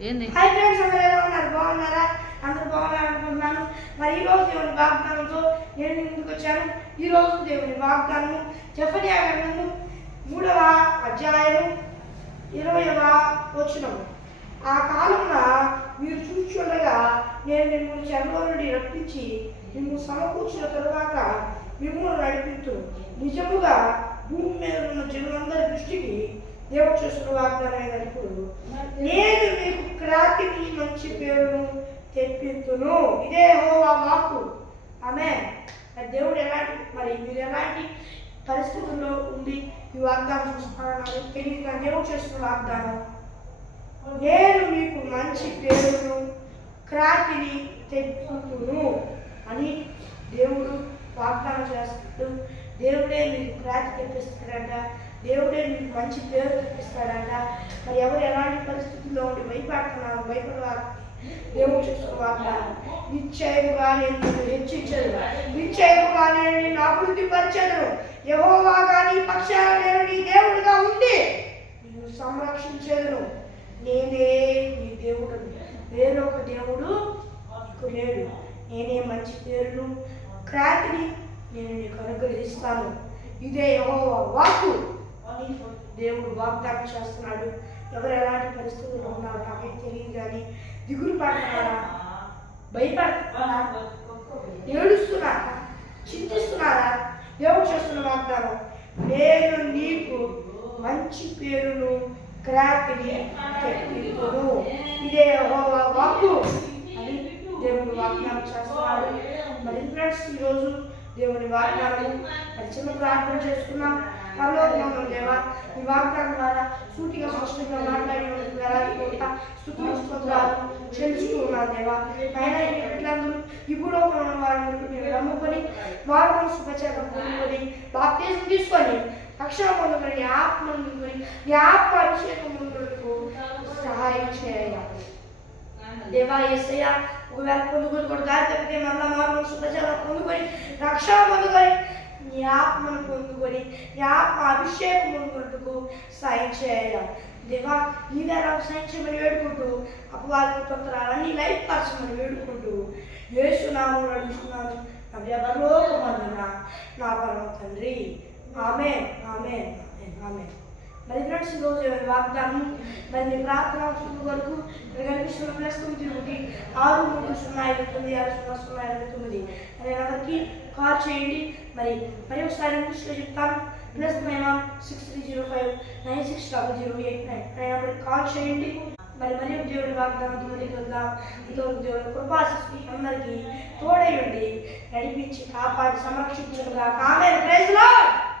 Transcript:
ఏంది? Hi friends అందరూ ఎలా ఉన్నారు? బాగున్నారా? అందరూ బాగున్నారు అనుకుంటున్నాను. మరి ఈ రోజు దేవుని వాగ్దానంతో నేను ముందుకు వచ్చాను. ఈ రోజు దేవుని వాగ్దానం జఫర్యా గ్రంథము మూడవ అధ్యాయం ఇరవైవ వచనము. ఆ కాలంలో మీరు చూస్తుండగా నేను మిమ్మల్ని చెరలో నుండి రప్పించి మిమ్మల్ని సమకూర్చిన తరువాత మిమ్మల్ని నడిపించు. నిజముగా భూమి మీద ఉన్న జనులందరి దృష్టికి దేవుడు చేస్తున్న వాగ్దానం అయినప్పుడు నేను మంచి పేరును తెప్పించును ఇదే హోవా మాకు ఆమె దేవుడు ఎలాంటి మరి మీరు ఎలాంటి పరిస్థితుల్లో ఉండి ఈ వాగ్దానం చూస్తున్నారో నాకు తెలియదు దేవుడు చేస్తున్న వాగ్దానం. నేను మీకు మంచి పేరును క్రాతిని తెప్పించును అని దేవుడు వాగ్దానం చేస్తాడు దేవుడే మీకు క్రాతి తెప్పిస్తాడంట. దేవుడే మీకు మంచి పేరు తెప్పిస్తాడంట. మరి ఎవరు ఎలాంటి పరిస్థితుల్లో ఉండి భయపడుతున్నారు భయపడవారు. దేవుడు చేస్తున్న వాగ్దానం. నిశ్చయముగా నేను నిన్ను హెచ్చించదు నిశ్చయముగా నేను నిన్ను అభివృద్ధి పరిచదు యహోవా నీ పక్షాన నేను నీ దేవుడిగా ఉండి నిన్ను సంరక్షించేదను నేనే నీ దేవుడు. వేరొక దేవుడు నీకు లేడు. నేనే మంచి పేరును క్రాతిని నేను నీకు అనుగ్రహిస్తాను. ఇదే యెహోవా వాక్కు. అని దేవుడు వాగ్దానం చేస్తున్నాడు. ఎవరు ఎలాంటి పరిస్థితుల్లో ఉన్నారో నాకైతే తెలియదు కానీ దిగులు పడుతున్నారా భయపడుతున్నారా ఏడుస్తున్నారా? చింతిస్తున్నారా? దేవుడు చేస్తున్న వాగ్దానం. నేను నీకు మంచి పేరును క్రాకిని తెప్పించును ఇదే వాక్కు అని దేవుడు వాగ్దానం చేస్తున్నాడు. మరి ఫ్రెండ్స్ ఈరోజు దేవుని వాగ్దానము మరి చిన్న ప్రార్థన చేసుకున్నాం పరలోకమందు దేవా ఈ వాగ్దానం ద్వారా సూటిగా స్పష్టంగా మాట్లాడి వెళ్ళాలనుకుంటా స్థుతులు స్తోత్రాలు చెల్లిస్తున్నాను దేవా ఆయన ఇట్లందరూ ఇప్పుడు ఉన్న వారిని మీరు నమ్ముకొని వారు మనసు ప్రచారం పొందుకొని బాప్తీసం తీసుకొని రక్షణ పొందుకొని ఆత్మ పొందుకొని నీ ఆత్మ అభిషేకం పొందుకు సహాయం చేయాలి దేవా ఏసయ్య ఒకవేళ పొందుకొని కూడా దారి తప్పితే మళ్ళీ మారు శుభచారం పొందుకొని రక్షణ పొందుకొని నీ ఆత్మను పొందుకొని నీ ఆత్మ అభిషేకం పొందుకుంటూ సాయం చేయాలి దేవా నీ ద్వారా సాయం చేయమని వేడుకుంటూ అపవాద తంత్రాలన్నీ లైఫ్ పరచమని వేడుకుంటూ యేసునామం నడుస్తున్నాను ఎవరిలోకమందున నా పరమ తండ్రి. ఆమె ఆమె ఆమె ఆమె మరి ఫ్రెండ్స్ ఈరోజు వాగ్దానం మరి మీ ప్రార్థన అవసరం వరకు కనిపిస్తున్న ప్లస్ తొమ్మిది ఒకటి ఆరు మూడు సున్నా ఐదు తొమ్మిది ఆరు సున్నా సున్నా ఇరవై తొమ్మిది అనే నెంబర్కి కాల్ చేయండి. మరి మరి ఒకసారి ఇంగ్లీష్లో చెప్తాను plus nine one six three zero five nine six double zero eight nine అనే నెంబర్కి కాల్ చేయండి. మరి మరి దేవుడి వాగ్దానం తొమ్మిదికి వెళ్దాం. ఇంతవరకు దేవుడి కృపాశిస్తి అందరికీ తోడై ఉండి నడిపించి కాపాడి సంరక్షించుగా ఆమె ప్రైజ్లో